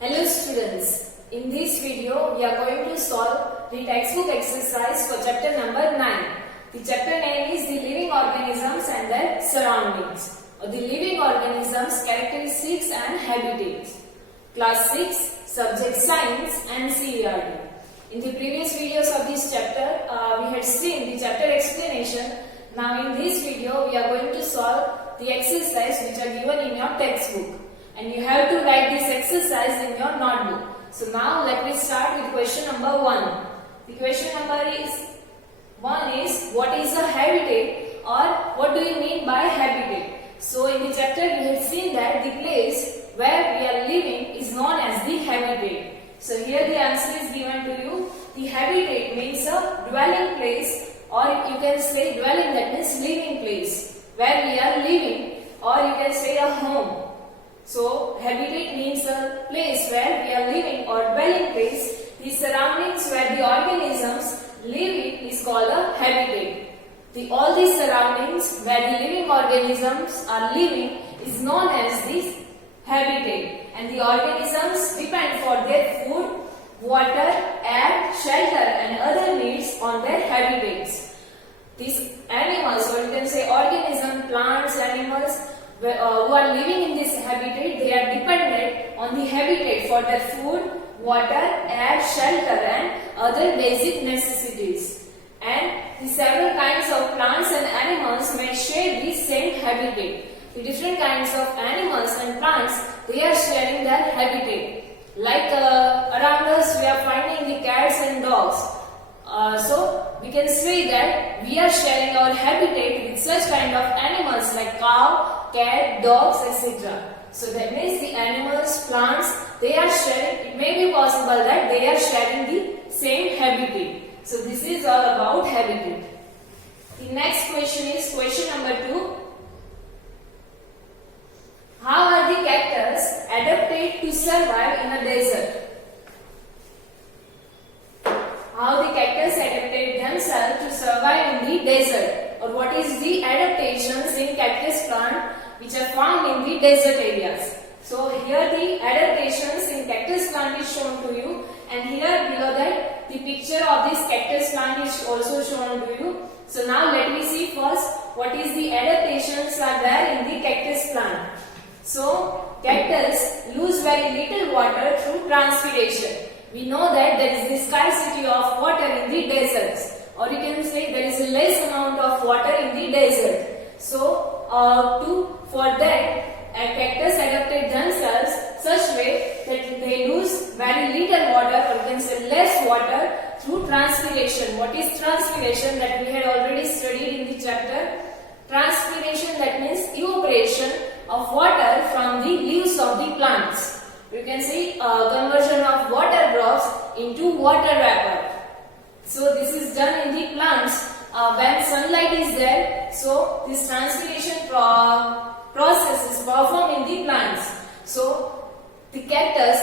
Hello students, in this video we are going to solve the textbook exercise for chapter number 9. The chapter name is the living organisms and their surroundings, or the living organisms characteristics and habitats. Class 6, subject science and CERD. In the previous videos of this chapter, we had seen the chapter explanation. Now in this video we are going to solve the exercise which are given in your textbook. And you have to write this exercise in your notebook. So now let me start with question number 1. The question number 1 is what is a habitat, or what do you mean by habitat? So in the chapter we have seen that the place where we are living is known as the habitat. So here the answer is given to you. The habitat means a dwelling place, or you can say dwelling, that means living place where we are living, or you can say a home. So, habitat means a place where we are living or dwelling place. The surroundings where the organisms live in is called a habitat. All these surroundings where the living organisms are living is known as the habitat. And the organisms depend for their food, water, air, shelter and other needs on their habitats. These animals, or you can say organisms, plants, animals, who are living in this habitat, they are dependent on the habitat for their food, water, air, shelter and other basic necessities. And the several kinds of plants and animals may share the same habitat. The different kinds of animals and plants, they are sharing their habitat. Like around us we are finding the cats and dogs. So we can say that we are sharing our habitat with such kind of animals like cow, cat, dogs, etc. So that means the animals, plants, they are sharing. It may be possible that they are sharing the same habitat. So this is all about habitat. The next question is question number 2. How are the cactus adapted to survive in a desert? How the cactus adapted themselves to survive in the desert, or what is the adaptations in cactus plant which are found in the desert areas. So here the adaptations in cactus plant is shown to you, and here below that the picture of this cactus plant is also shown to you. So now let me see first what is the adaptations are there in the cactus plant. So cactus lose very little water through transpiration. We know that there is the scarcity of water in the deserts, or you can say there is a less amount of water in the desert. So for that, cactus adapted themselves such way that they lose very little water, or you can say less water through transpiration. What is transpiration? That we had already studied in the chapter. Transpiration, that means evaporation of water from the leaves of the plants. You can see conversion of water drops into water vapor. So this is done in the plants when sunlight is there. So this transpiration process is performed in the plants. So the cactus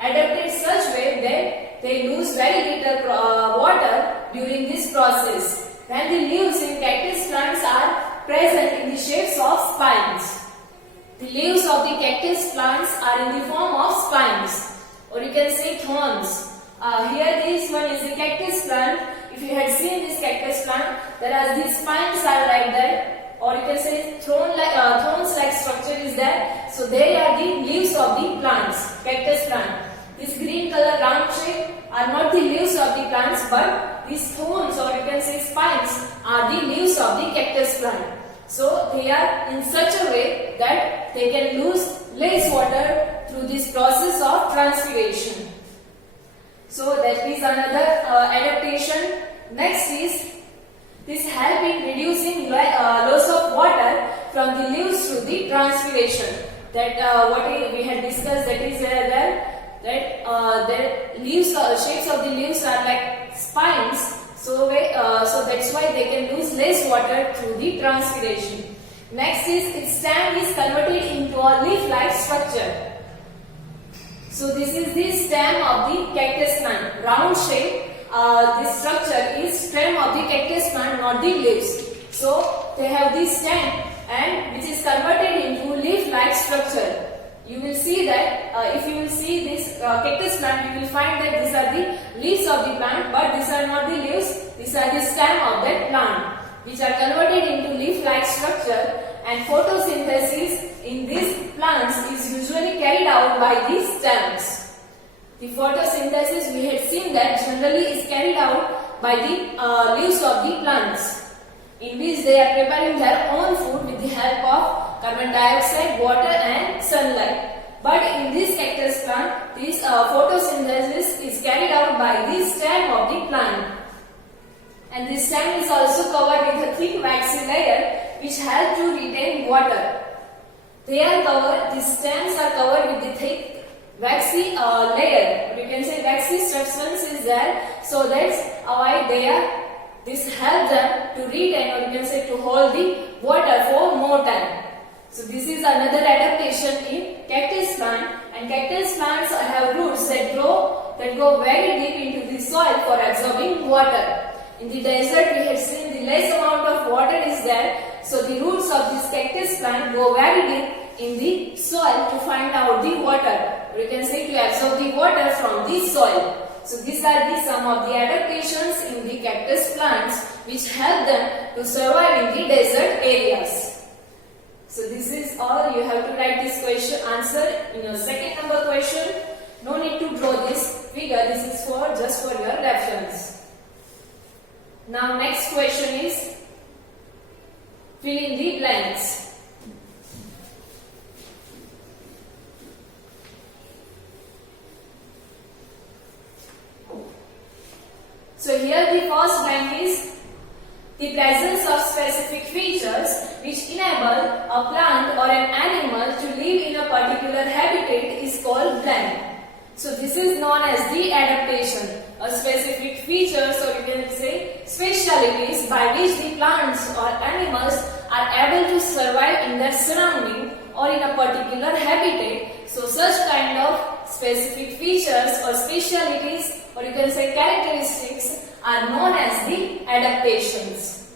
adapted such way that they lose very little water during this process. Then the leaves in cactus plants are present in the shapes of spines. The leaves of the cactus plants are in the form of spines, or you can say thorns. Here this one is the cactus plant. If you had seen this cactus plant, there are these spines are like that, or you can say thorns like structure is there. So they are the leaves of the plants, cactus plant. This green color round shape are not the leaves of the plants, but these thorns, or you can say spines, are the leaves of the cactus plant. So they are in such a way that they can lose less water through this process of transpiration. So that is another adaptation. Next is this help in reducing loss of water from the leaves through the transpiration. That what we had discussed, that is the leaves, shapes of the leaves are like spines. So that's why they can lose less water through the transpiration. Next is its stem is converted into a leaf-like structure. So this is the stem of the cactus plant. Round shape, this structure is stem of the cactus plant, not the leaves. So they have this stem and which is converted into leaf-like structure. You will see that if you will see this cactus plant, you will find that these are the leaves of the plant, but these are not the leaves, these are the stem of that plant, which are converted into leaf-like structure, and photosynthesis in these plants is usually carried out by these stems. The photosynthesis we had seen that generally is carried out by the leaves of the plants, in which they are preparing their own food with the help of carbon dioxide, water and sunlight. But in this cactus plant, this photosynthesis is carried out by the stem of the plant. And the stem is also covered with a thick waxy layer which help to retain water. The stems are covered with the thick waxy layer. You can say waxy substance is there, so that's why this helps them to retain, or you can say to hold the water for more time. So this is another adaptation in cactus plant, and cactus plants have roots that go very deep into the soil for absorbing water. In the desert we have seen the less amount of water is there, so the roots of this cactus plant go very deep in the soil to find out the water, or you can say to absorb the water from the soil. So these are some of the adaptations in the cactus plants which help them to survive in the desert areas. So this is all. You have to write this question answer in your second number question. No need to draw this figure. This is just for your reference. Now next question is fill in the blanks. So here the first blank is the presence of specific features which enable a plant or an animal to live in a particular habitat is called blank. So this is known as the adaptation. A specific features, or you can say specialities, by which the plants or animals are able to survive in their surrounding or in a particular habitat. So such kind of specific features or specialities, or you can say characteristics, are known as the adaptations.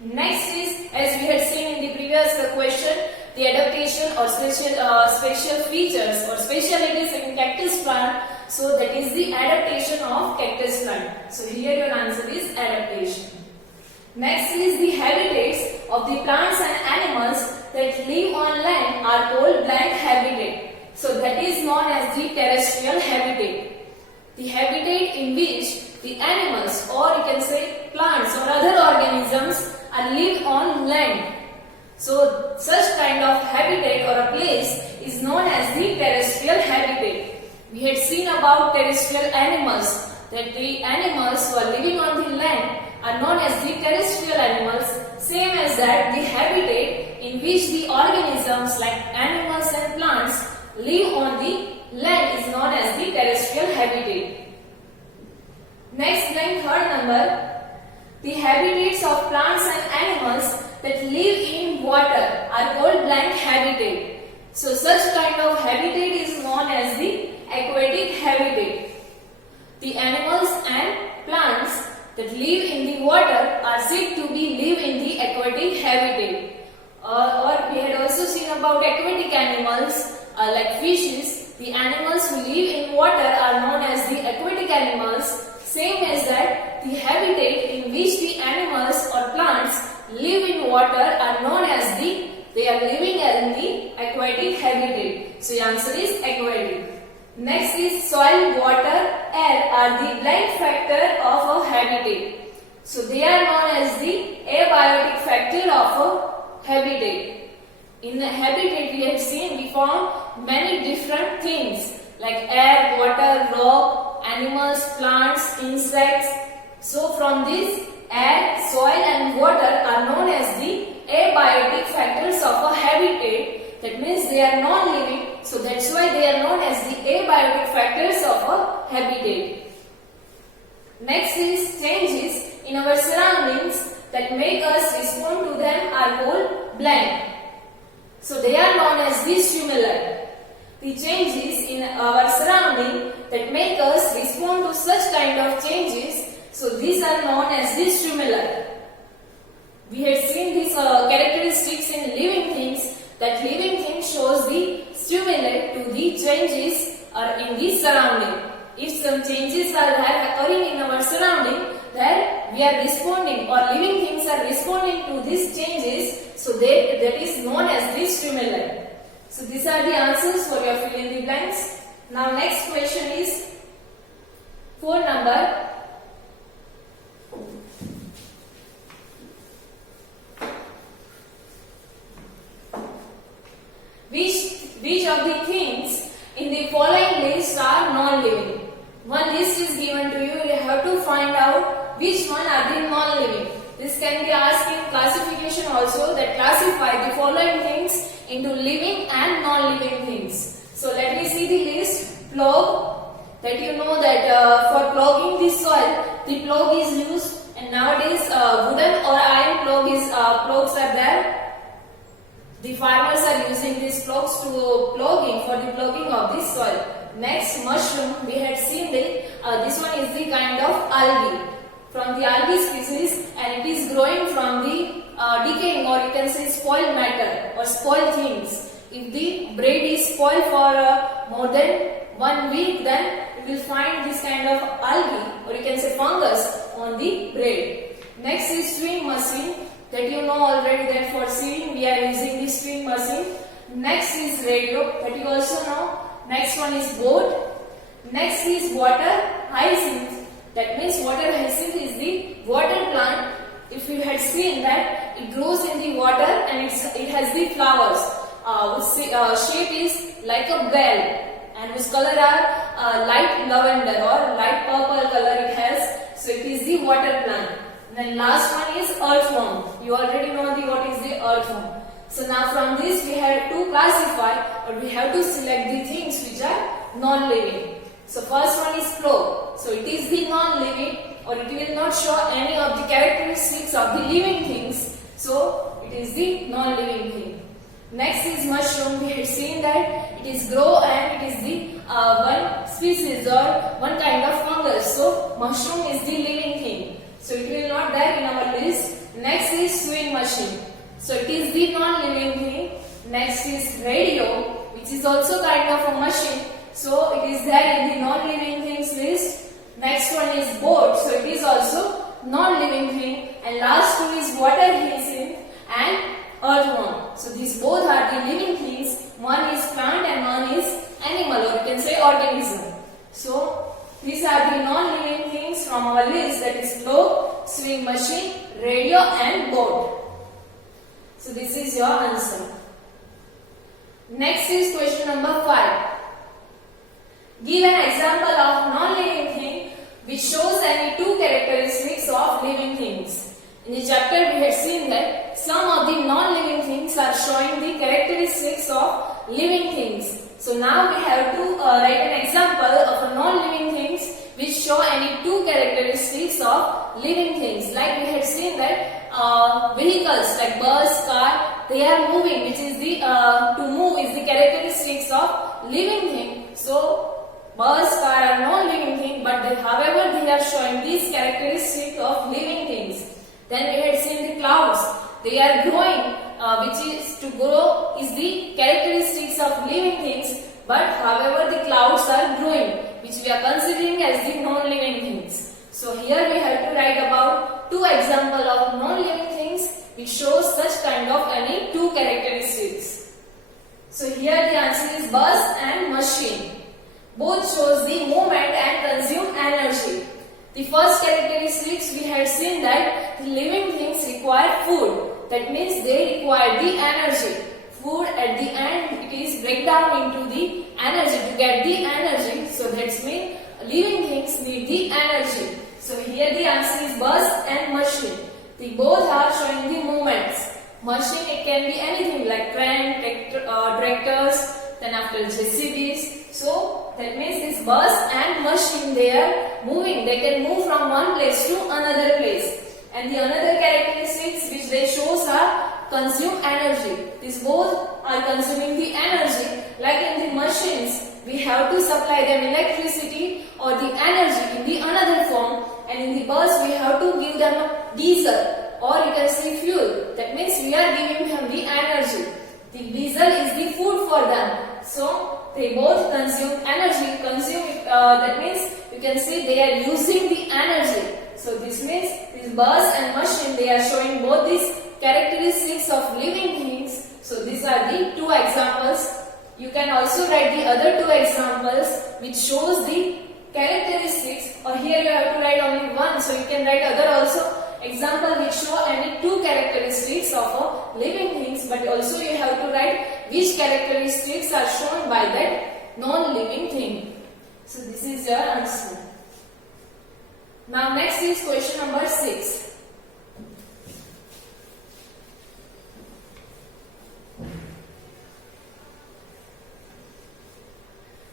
Next is, as we had seen in the previous question, the adaptation or special features or specialities in cactus plant. So that is the adaptation of cactus plant. So here your answer is adaptation. Next is the habitats of the plants and animals that live on land are called blank habitat. So that is known as the terrestrial habitat. The habitat in which the animals, or you can say plants or other organisms, are live on land. So such kind of habitat or a place is known as the terrestrial habitat. We had seen about terrestrial animals, that the animals who are living on the land are known as the terrestrial animals. Same as that, the habitat in which the organisms like animals and plants live on the land is known as the terrestrial habitat. Next blank, third number, the habitats of plants and animals that live in water are called blank habitat. So such kind of habitat is known as the aquatic habitat. The animals and plants that live in the water are said to be live in the aquatic habitat. Or we had also seen about aquatic animals like fishes. The animals who live in water are known as the aquatic animals. Same as that, the habitat in which the animals or plants live in water are known as they are living in the aquatic habitat. So the answer is aquatic. Next is soil, water, air are the blank factor of a habitat. So they are known as the abiotic factor of a habitat. In the habitat we have seen we found many different things like air, water, rock, animals, plants, insects. So from this, air, soil and water are known as the abiotic factors of a habitat. That means they are non-living, so that's why they are known as the abiotic factors of a habitat. Next is changes in our surroundings that make us respond to them are called blank. So they are known as the stimuli. The changes in our surrounding that make us respond to such kind of changes, so these are known as the stimuli. We had seen these characteristics in living things, that living thing shows the stimuli to the the changes are in the surrounding. If some changes are occurring in our surrounding, then we are responding or living things are responding to these changes. So that is known as the stimuli. So these are the answers for your fill in the blanks. Now next question is 4 number. Which of the things in the following list are non-living? One list is given to you. You have to find out which one are the non-living. This can be asked in classification also, that classify the following things into living and non-living things. So let me see the list. Plough, that you know that for ploughing the soil, the plough is used, and nowadays wooden or iron ploughs are there. The farmers are using these ploughs to ploughing for the ploughing of the soil. Next, mushroom. We had seen this one is the kind of algae from the algae species, and it is growing from the decaying, or you can say spoiled matter or spoiled things. If the bread is spoiled for more than 1 week, then you will find this kind of algae, or you can say fungus, on the bread. Next is sewing machine, that you know already that for sewing we are using this sewing machine. Next is radio, that you also know. Next one is boat. Next is water hyacinth. That means water hyacinth is the water plant. If you had seen that it grows in the water and it has the flowers. Whose shape is like a bell, and whose color are light lavender or light purple color it has. So it is the water plant. Then last one is earthworm. You already know what is the earthworm. So now from this we have to classify, or we have to select the things which are non-living. So first one is plough. So it is the non-living, or it will not show any of the characteristics of the living things. So it is the non-living thing. Next is mushroom. We have seen that it is grow and it is the one species or one kind of fungus. So mushroom is the living thing. So it will not there in our list. Next is sewing machine. So it is the non-living thing. Next is radio, which is also kind of a machine. So it is there in the non-living things list. Next one is boat. So it is also non-living thing. And last two is water hyacinth and earthworm. So these both are the living things. One is plant and one is animal, or you can say organism. So these are the non-living things from our list, that is plough, sewing machine, radio and boat. So this is your answer. Next is question number 5. Give an example of non-living thing which shows any two characteristics of living things. In the chapter we had seen that some of the non-living things are showing the characteristics of living things. So now we have to write an example of a non-living things which show any two characteristics of living things. Like we had seen that vehicles like bus, car, they are moving, which is the to move is the characteristics of living thing. So bus, car are non-living thing, but however they are showing these characteristics of living things. Then we had seen the clouds. They are growing, which is to grow is the characteristics of living things, but however the clouds are growing, which we are considering as the non-living things. So here we have to write about two examples of non-living things which shows such kind of any two characteristics. So here the answer is bus and machine. Both shows the movement and consume energy. The first characteristics we had seen that the living things require food. That means they require the energy. Food at the end, it is break down into the energy to get the energy. So that means living things need the energy. So here the answer is bus and machine. They both are showing the movements. Machine, it can be anything like train, tractors, then after JCBs. So that means this bus and machine, they are moving. They can move from one place to another place. And the another characteristics which they shows are consume energy. These both are consuming the energy. Like in the machines, we have to supply them electricity or the energy in the another form. And in the bus, we have to give them diesel or you can say fuel. That means we are giving them the energy. The diesel is the food for them. So they both consume energy. That means you can say they are using the energy. So this means this bus and machine, they are showing both these characteristics of living things. So these are the two examples. You can also write the other two examples which shows the characteristics, or here you have to write only one, so you can write other also example which show any two characteristics of a living things, but also you have to write which characteristics are shown by that non-living thing. So this is your answer. Now next is question number 6.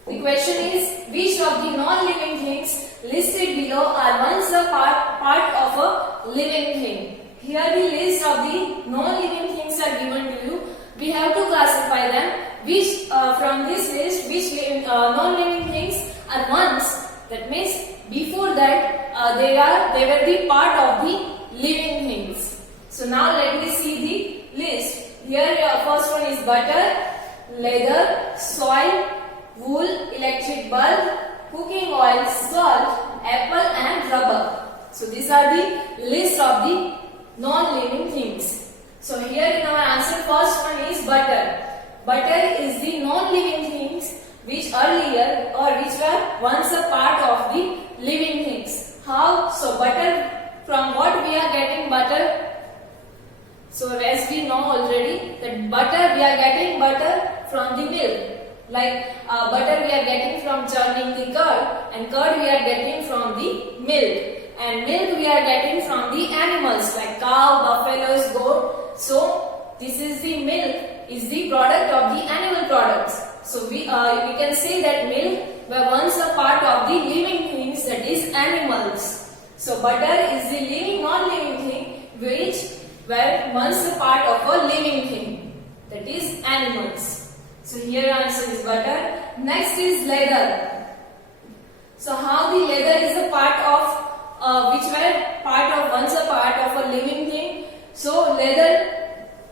The question is, which of the non-living things listed below are once a part of a living thing? Here the list of the non-living things are given to you. We have to classify them. Which from this list, which non-living things are once? That means before that they were the part of the living things. So now let me see the list. Here first one is butter, leather, soil, wool, electric bulb, cooking oil, salt, apple and rubber. So these are the list of the non-living things. So here in our answer, first one is butter. Butter is the non-living things which earlier or which were once a part of the living things. How? So butter, from what we are getting butter? So as we know already that butter, we are getting butter from the milk. Like butter we are getting from churning the curd, and curd we are getting from the milk, and milk we are getting from the animals like cow, buffaloes, goat. So this is the milk is the product of the animal products. So we can say that milk were once a part of the living things, that is animals. So butter is the living non-living thing which were once a part of a living thing, that is animals. So here answer is butter. Next is leather. So how the leather is a part of which were once a part of a living thing. So real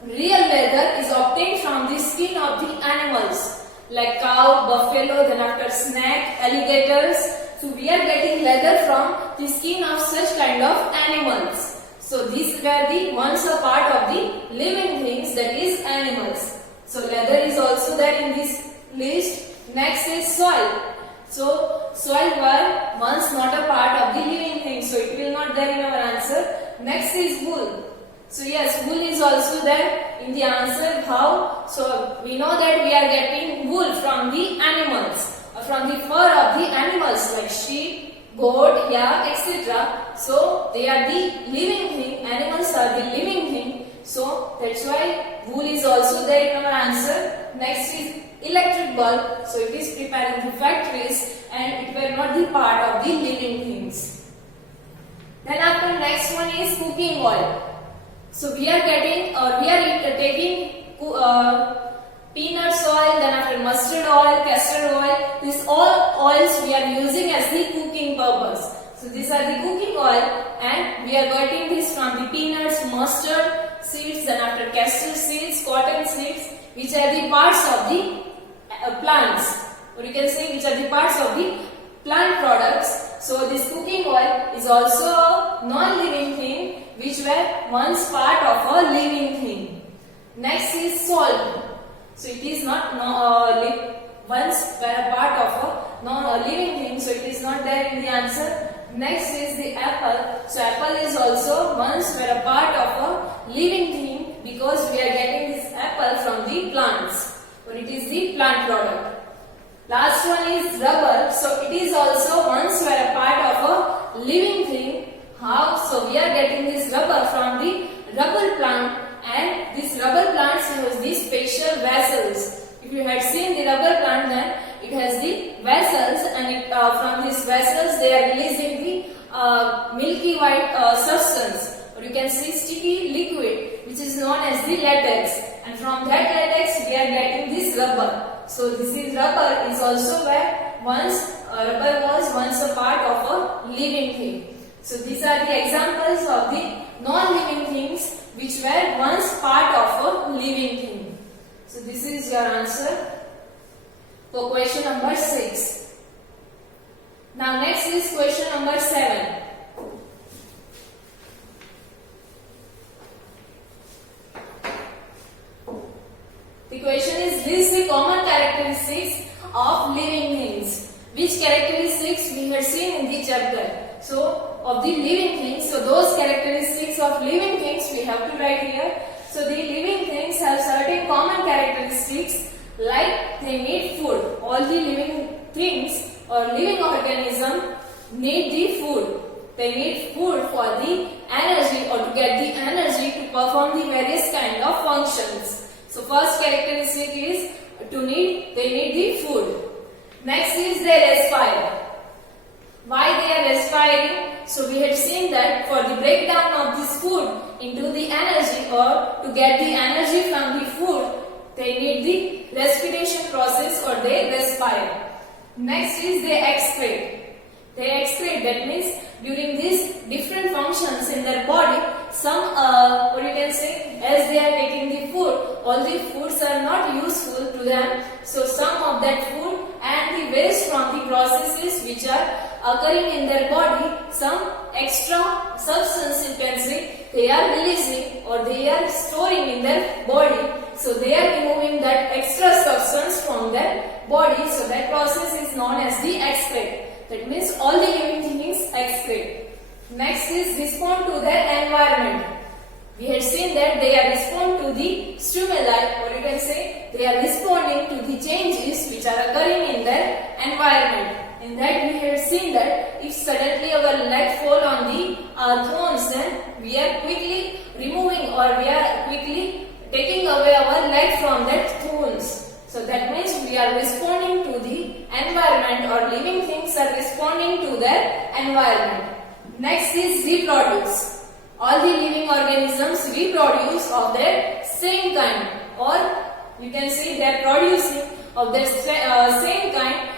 leather is obtained from the skin of the animals like cow, buffalo, then after snake, alligators. So we are getting leather from the skin of such kind of animals. So these were the once a part of the living things, that is animals. So leather is also there in this list. Next is soil. So soil were once not a part of the living thing, so it will not there in our answer. Next is wool. So yes, wool is also there in the answer. How? So we know that we are getting wool from the animals, from the fur of the animals like sheep, goat, yak, etc. So they are the living thing. Animals are the living thing. So that's why wool is also there in our answer. Next is electric bulb. So it is prepared in the factories and it were not the part of the living things. Then after next one is cooking oil. So we are taking peanuts oil, then after mustard oil, castor oil. These all oils we are using as the cooking purpose. So these are the cooking oil and we are getting this from the peanuts, mustard seeds, then after castor seeds, cotton seeds, which are the parts of the plants, or you can say which are the parts of the plant products. So this cooking oil is also a non-living thing which were once part of a living thing. Next is salt. So it is not once were a part of a non-living thing, so it is not there in the answer. Next is the apple. So apple is also once were a part of a living thing because we are getting this apple from the plants, or it is the plant product. Last one is rubber. So it is also once were a part of a living thing. How? So we are getting this rubber from the rubber plant, and this rubber plant has these special vessels. If you had seen the rubber plant, then it has the vessels, and from these vessels they are releasing the milky white substance, or you can see sticky liquid, which is known as the latex, and from that latex we are getting this rubber. So this is rubber is also where once rubber was once a part of a living thing. So these are the examples of the non-living things which were once part of a living thing. So this is your answer. for question number 6. Now next is question number 7. The question is, list the common characteristics of living things. Which characteristics we had seen in the chapter? So, of the living things, so those characteristics of living things we have to write here. So, the living things have certain common characteristics, like they need food. All the living things or living organism need the food. They need food for the energy or to get the energy to perform the various kind of functions. So first characteristic is they need the food. Next is they respire. Why they are respiring? So we had seen that for the breakdown of this food into the energy or to get the energy from the food, they need the respiration process or they respire. Next is they excrete. They excrete, that means during these different functions in their body, some or you can say as they are taking the food, all the foods are not useful to them. So some of that food and the waste from the processes which are occurring in their body, some extra substance you can say they are releasing or they are storing in their body. So they are removing that extra substance from their body. So that process is known as the excrete. That means all the living things excrete. Next is respond to their environment. We had seen that they are respond to the stimuli, or you can say they are responding to the changes which are occurring in their environment. In that we had seen that if suddenly our leg fall on the thorns, then we are quickly removing or we are quickly taking away our leg from that thorns. So that means we are responding to the environment or living things are responding to their environment. Next is reproduce. All the living organisms reproduce of their same kind, or you can say they are producing of their same kind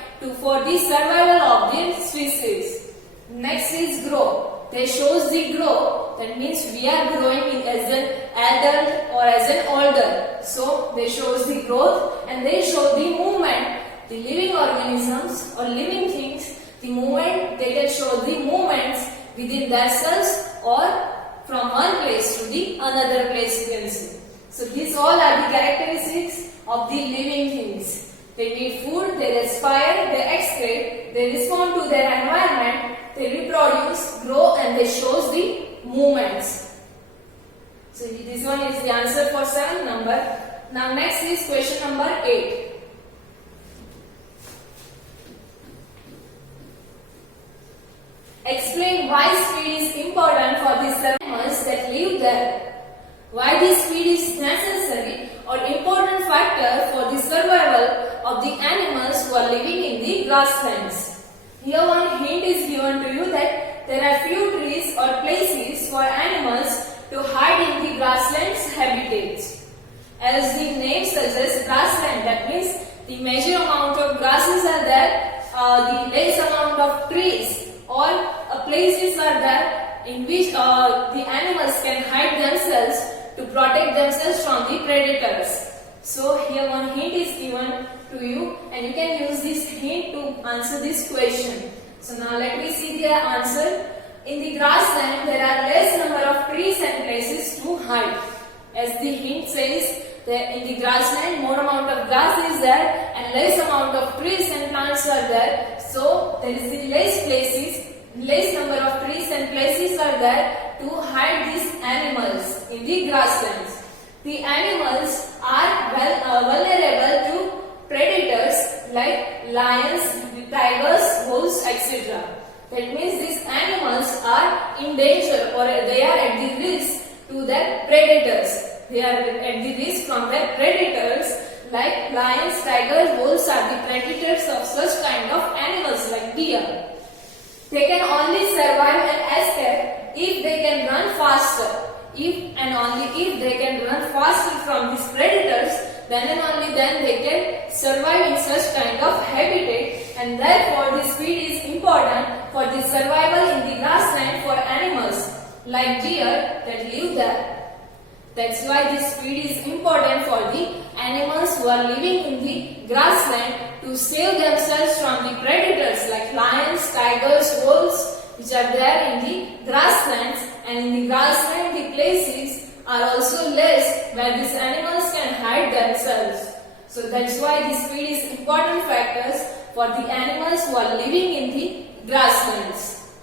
for the survival of the species. Next is grow. They shows the grow, that means we are growing as an adult or as an older. So they shows the growth and they show the movement. The living organisms or living things, the movement, they can show the movements within themselves or from one place to the another place you can see. So these all are the characteristics of the living things. They need food, they respire, they excrete, they respond to their environment, they reproduce, grow and they shows the movements. So this one is the answer for 7 number. Now next is question number 8. Explain why speed is important for the animals that live there. Why the speed is necessary or important factor for the survival of the animals who are living in the grasslands. Here one hint is given to you that there are few trees or places for animals to hide in the grasslands habitats. As the name suggests, grassland, that means the major amount of grasses are there, the less amount of trees or places are there in which the animals can hide themselves to protect themselves from the predators. So here one hint is given to you and you can use this hint to answer this question. So now let me see the answer. In the grassland there are less number of trees and places to hide. As the hint says, that in the grassland more amount of grass is there and less amount of trees and plants are there. So there is the less places, less number of trees and places are there to hide these animals in the grasslands. The animals are vulnerable to predators like lions, tigers, wolves, etc. That means these animals are in danger or they are at the risk to their predators. They are at the risk from their predators like lions, tigers, wolves are the predators of such kind of animals like deer. They can only survive and escape if they can run faster. If and only if they can run faster from these predators, then and only then they can survive in such kind of habitat, and therefore the speed is important for the survival in the grassland for animals like deer that live there. That's why this speed is important for the animals who are living in the grassland to save themselves from the predators like lions, tigers, wolves, which are there in the grasslands. And in the grassland, the places are also less where these animals can hide themselves. So that's why the speed is important factors for the animals who are living in the grasslands.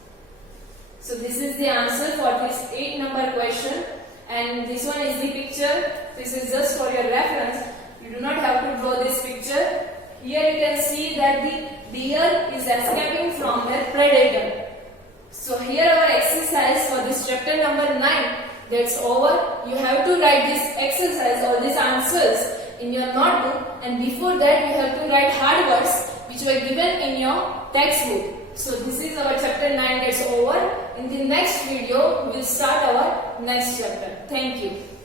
So this is the answer for this 8 number question, and this one is the picture. This is just for your reference. You do not have to draw this picture. Here you can see that the deer is escaping from their predator. So here our exercise for this chapter number 9, that's over. You have to write this exercise or these answers in your notebook, and before that you have to write hard words which were given in your textbook. So this is our chapter 9 that's over. In the next video we will start our next chapter. Thank you.